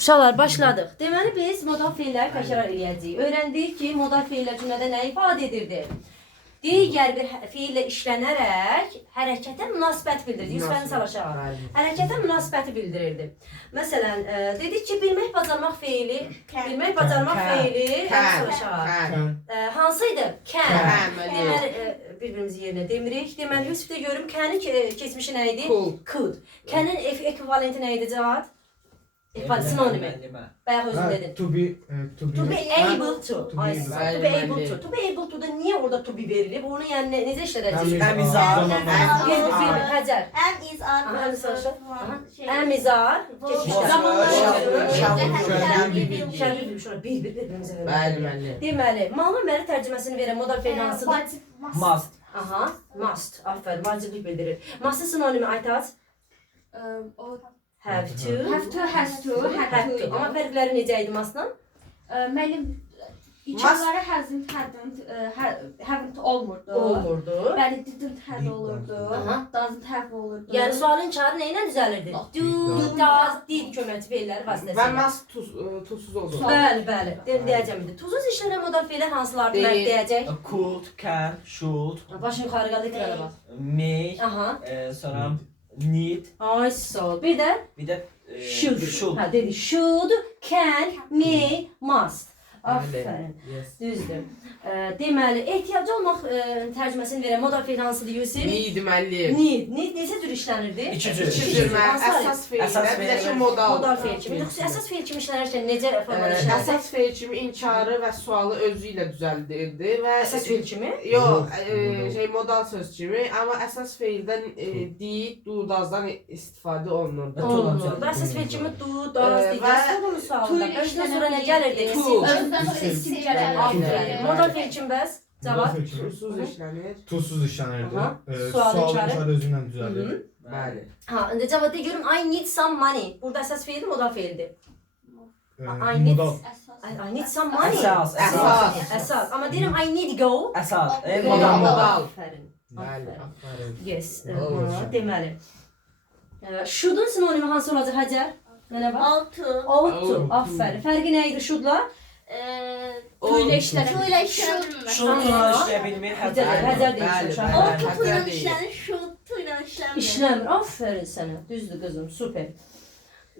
Uşaqlar başladıq. Deməli biz modal feilləri təkrar edəcəyik. Öyrəndik ki, modal feillər cümlədə nə ifadə edirdi? Digər bir feillə işlənərək hərəkətə münasibət bildirirdi. Yüzfəni sal aşağı. Hərəkətə münasibəti bildirirdi. Məsələn, dedik ki, bilmək bacarmaq feili, bilmək bacarmaq feili sal aşağı. Hansıydı? Can. Deməli, bir-birimizi yerinə demirik. Deməli, Yusifdə görüm, can'in keçmişi nə idi? Could. Can'in ekvivalenti nə idi Cavad? İfadə sinonimi. Bayaq özün dedin. To be able to. To be able to. To be able to da niyə orada to be verilib? Onu yəni necə işlədəcəyik? Əmizar. Həcər. Əmizar. Bir-birimizə verir. Deməli, mal məli tərcüməsini verən modal feil hansıdır? Must. Aha, must. Aferin, vaciblik bildirir. Must'ın sinonimi Aytaz? Have to. Has to. Amma fərqləri necə idi must'dan? Müəllim içəriləri haven't olmurdu. Olmurdu. Bəli, didn't have olurdu. Aha. Doesn't have olurdu. Yəni sualın çarı nə ilə düzəlirdi? Do, does, did köməkçi feilləri Və vasitəsilə. must tuzsuz oldu. Bəli, bəli. Deyəcəm indi. Tuzsuz işlənən modal feillər hansılardır? Mən deyəcək. Could, can, should, Başın yuxarı qaldı ekrana bax. may, Aha. sonra need, Ay sağ ol. Bir də bir də should. Ha dedi should, can, may, must. Aferin. Yes. Düzdür. Deməli, ehtiyacı olmaq tərcüməsini verən modal feil hansıdır Yusif? Need müəllim. Need necə cür işlənirdi? İki cür. İki cür. Əsas feillər, bir də ki modal. Modal feil kimi. Xüsusi əsas feil kimi işlənərkən necə formada işlənir? Əsas feil kimi inkarı və sualı özü ilə düzəldirdi və Əsas feil kimi? Yox, modal söz kimi, amma əsas feildən did, do, does'dan istifadə olunurdu. Olunur. Əsas feil kimi do, does, did. Sorunun sualında. Özdən sonra nə gəlirdi? Özdən sonra eski gəlirdi. Modal feil kimi bəs? Cavab? Tuzsuz işlənir. Tuzsuz işlənirdi. Aha. Sualın Sualın çarı özündən düzəldir. Bəli. Ha, indi cavabda görüm I need some money. Burada əsas feildir, modal feildir. Modal. I need some money. Əsas. Əsas. Amma deyirəm I need go. Əsas. Modal. Aferin. Bəli, aferin. Yes. Deməli. Should'un sinonimi hansı olacaq Həcər? Mənə bax. Ought to. Ought to. Aferin. Fərqi nə idi should'la? To ilə işlənir. Should işləyə bilmir, Həcər deyilsin. Ought to ilə işlənir. Should to ilə işlənir. İşləmir. Aferin sənə. Düzdür qızım. Super.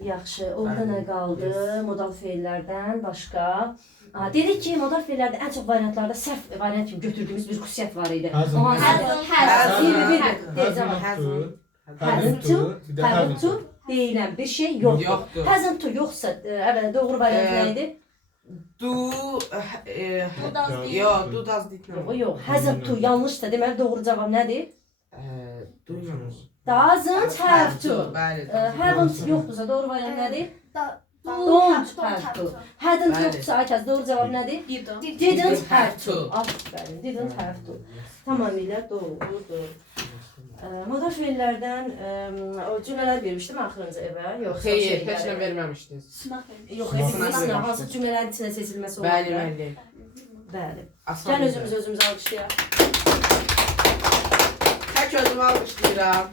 Yaxşı. Orada nə qaldı? Modal feillərdən başqa. Dedik ki, modal feillərdə ən çox variantlarda səhv variant kimi götürdüyümüz bir xüsusiyyət var idi. O hasn't to. Haven't to deyilən bir şey yoxdur. Yoxdur. Hasn't to yoxsa, əvvəl doğru variant nə idi? Do, yox, do does did O yox. Hasn't to yanlışdır. Deməli doğru cavab nədir? Do yanlış. Doesn't have to. Bəli. Haven't yoxdursa doğru variant nədir? Don't have to. Hadn't yoxdursa Aytaz doğru cavab nədir? Didn't have to. Aferin. Didn't have to. Tamamilə doğrudur. Modal feillərdən o cümlələr vermişdim axırıncı evə. Yox, Xeyr, heç nə verməmişdiniz. Sınaq vermiş. Yox, hepsini hansı cümlələrin içində seçilməsi olar. Bəli, bəli. Bəli. Asan. Gəl özümüzü alqışlayaq. Tək özümü alqışlayıram.